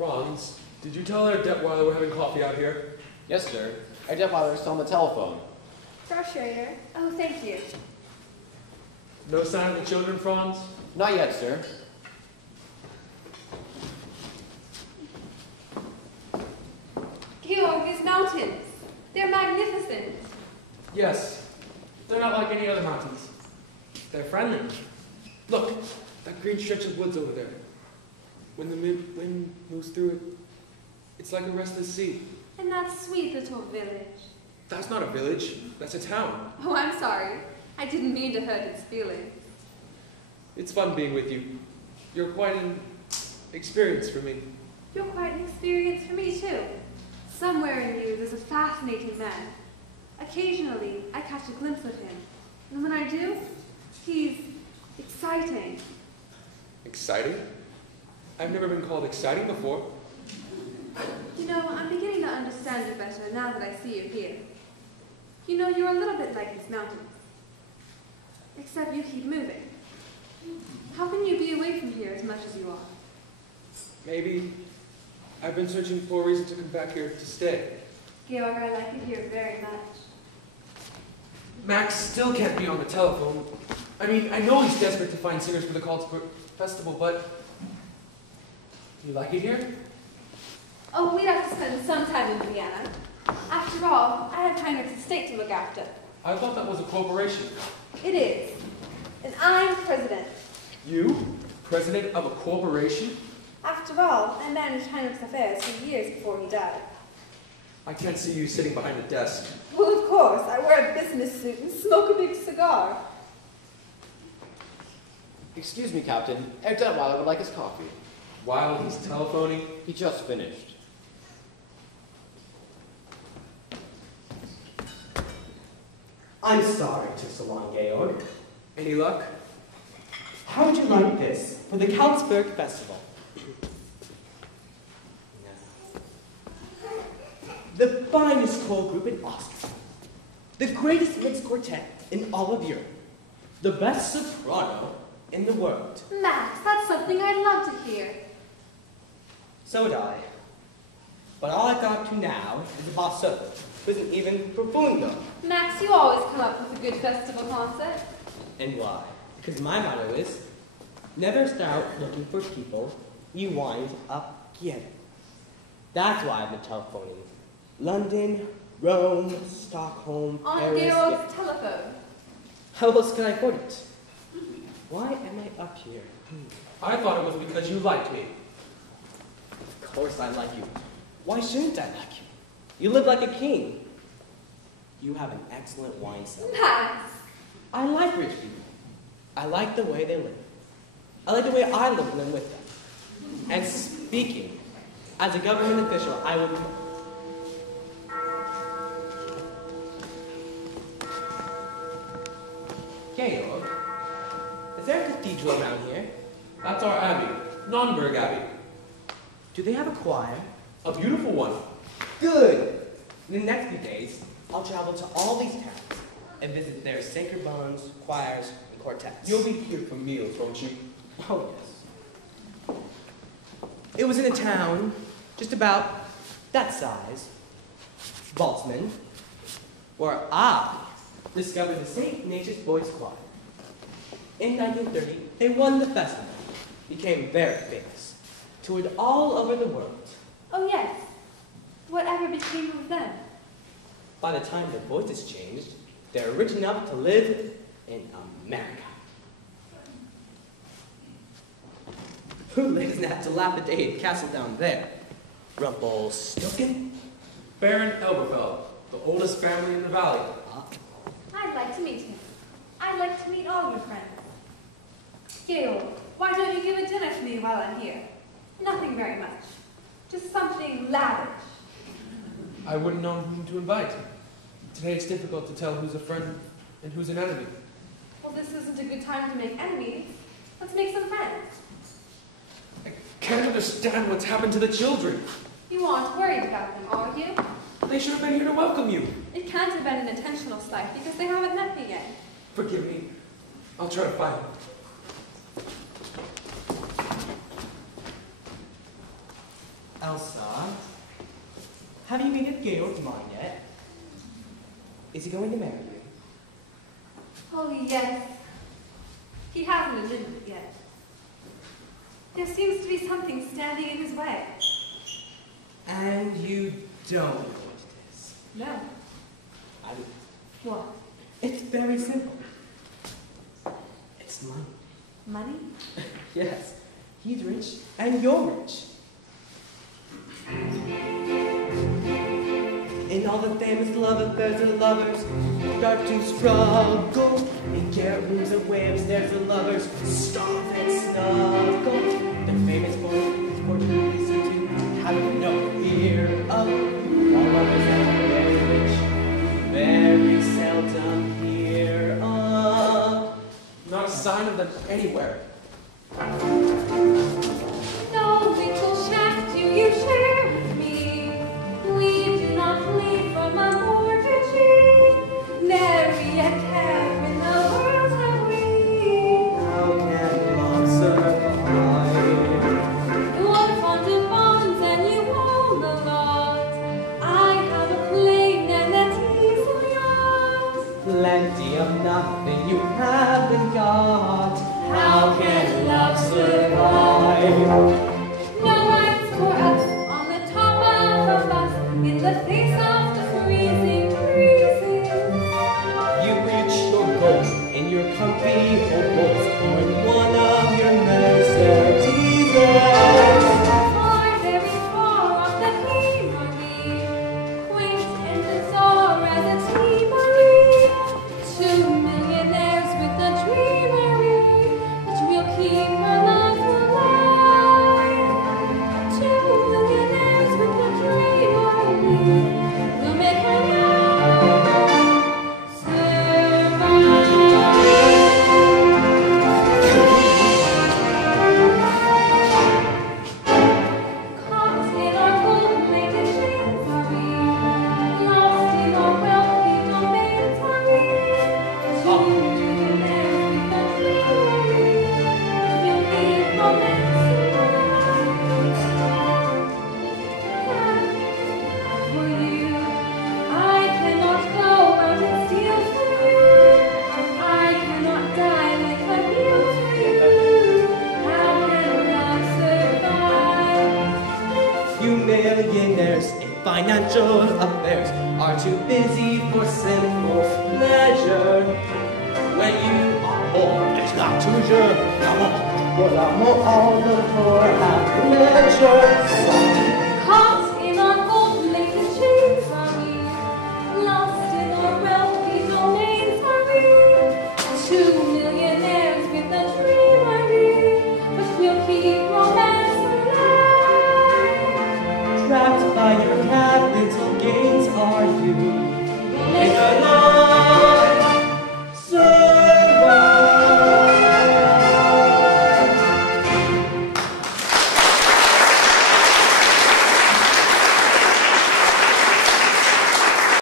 Franz, did you tell our Detweiler we're having coffee out here? Yes, sir. Our Detweiler is still on the telephone. Frau Schrader. Oh, thank you. No sign of the children, Franz? Not yet, sir. Georg, these mountains. They're magnificent. Yes. They're not like any other mountains. They're friendly. Look, that green stretch of woods over there. When the wind moves through it, it's like a restless sea. And that sweet little village. That's not a village. That's a town. Oh, I'm sorry. I didn't mean to hurt its feelings. It's fun being with you. You're quite an experience for me. You're quite an experience for me, too. Somewhere in you, there's a fascinating man. Occasionally, I catch a glimpse of him. And when I do, he's exciting. Exciting? I've never been called exciting before. You know, I'm beginning to understand you better now that I see you here. You know, you're a little bit like these mountains. Except you keep moving. How can you be away from here as much as you are? Maybe I've been searching for a reason to come back here to stay. Georg, I like it here very much. Max still can't be on the telephone. I mean, I know he's desperate to find singers for the Karlsburg Festival, but... You like it here? Oh, we'd have to spend some time in Vienna. After all, I have Heinrich's estate to look after. I thought that was a corporation. It is. And I'm president. You? President of a corporation? After all, I managed Heinrich's affairs for years before he died. I can't see you sitting behind a desk. Well, of course. I wear a business suit and smoke a big cigar. Excuse me, Captain. Herr Detweiler would like his coffee. While he's telephoning? He just finished. I'm sorry it took so long, Georg. Any luck? How would you like this for the Karlsburg Festival? The finest choral group in Austria. The greatest mixed quartet in all of Europe. The best soprano in the world. Max, that's something I'd love to hear. So would I. But all I've got to now is a basso, who isn't even profundo. Max, you always come up with a good festival concert. And why? Because my motto is, never start looking for people, you wind up getting. That's why I've been telephoning. London, Rome, Stockholm, On Paris. Georg's telephone. How else can I put it? Why am I up here? I thought it was because you liked me. Of course I like you. Why shouldn't I like you? You live like a king. You have an excellent wine cellar. Max! I like rich people. I like the way they live. I like the way I live and live with them. And speaking, as a government official, I would... Georg, is there a cathedral around here? That's our abbey, Nonnberg Abbey. Do they have a choir? A beautiful one. Good! In the next few days, I'll travel to all these towns and visit their sacred bones, choirs, and quartets. You'll be here for meals, won't you? Oh, yes. It was in a town just about that size, Baltzman, where I discovered the St. Ignatius Boys Choir. In 1930, they won the festival, became very famous, toured all over the world. Oh, yes. Whatever became of them? By the time their voices changed, they were rich enough to live in America. Who lives in that dilapidated castle down there? Rumpelstiltskin? Baron Elberfeld, the oldest family in the valley. I'd like to meet him. I'd like to meet all your friends. Georg, why don't you give a dinner to me while I'm here? Nothing very much. Just something lavish. I wouldn't know whom to invite. Today it's difficult to tell who's a friend and who's an enemy. Well, this isn't a good time to make enemies. Let's make some friends. I can't understand what's happened to the children. You aren't worried about them, are you? They should have been here to welcome you. It can't have been an intentional slight because they haven't met me yet. Forgive me. I'll try to find them. Elsa, have you made a Gale of mine yet? Is he going to marry you? Oh, yes. He hasn't admitted it yet. There seems to be something standing in his way. And you don't know what it is? No. I do. What? It's very simple. It's money. Money? Yes, he's rich and you're rich. In all the famous love affairs, the lovers start to struggle. In care rooms and webs, there's the lovers starve and snuggle. The famous quote you listen to, have no fear of. All lovers that are very rich, very seldom hear of. Not a sign of them anywhere. No little shack do you share with me. We do not plead from a mortgagee. Nary a care in the world have we. How can love survive? You're fond of bonds and you own a lot. I have a plane and a diesel yacht. Plenty of nothing you haven't got. How can love survive? No rights for us on the top of a bus in the face of the freezing breezes. You reach your goal in your comfy old boats or in one of your Mercedes. Far, very far off the Peabody, quaint and bizarre as a T-Marie. 2 millionaires with a dreamery, but we'll keep our love alive. 2 millionaires with a dreamery, we'll make our love survive. Caught in our gold-plated chains are we, lost in our wealthy domains are we. 2 millionaires with a dreamery, we'll keep romance alive. For you, I cannot go out and steal for you. I cannot die like a meal for you. How can love survive? You millionaires in financial affairs are too busy for simple pleasure. When you are poor, it's not toujours l'amour. For l'amour, all the poor have pleasure. Caught in our gold-plated chains are we, lost in our wealthy domains are we. 2 millionaires with a dreamery, but we'll keep romance alive. Trapped by your capital gains are you. We'll make our love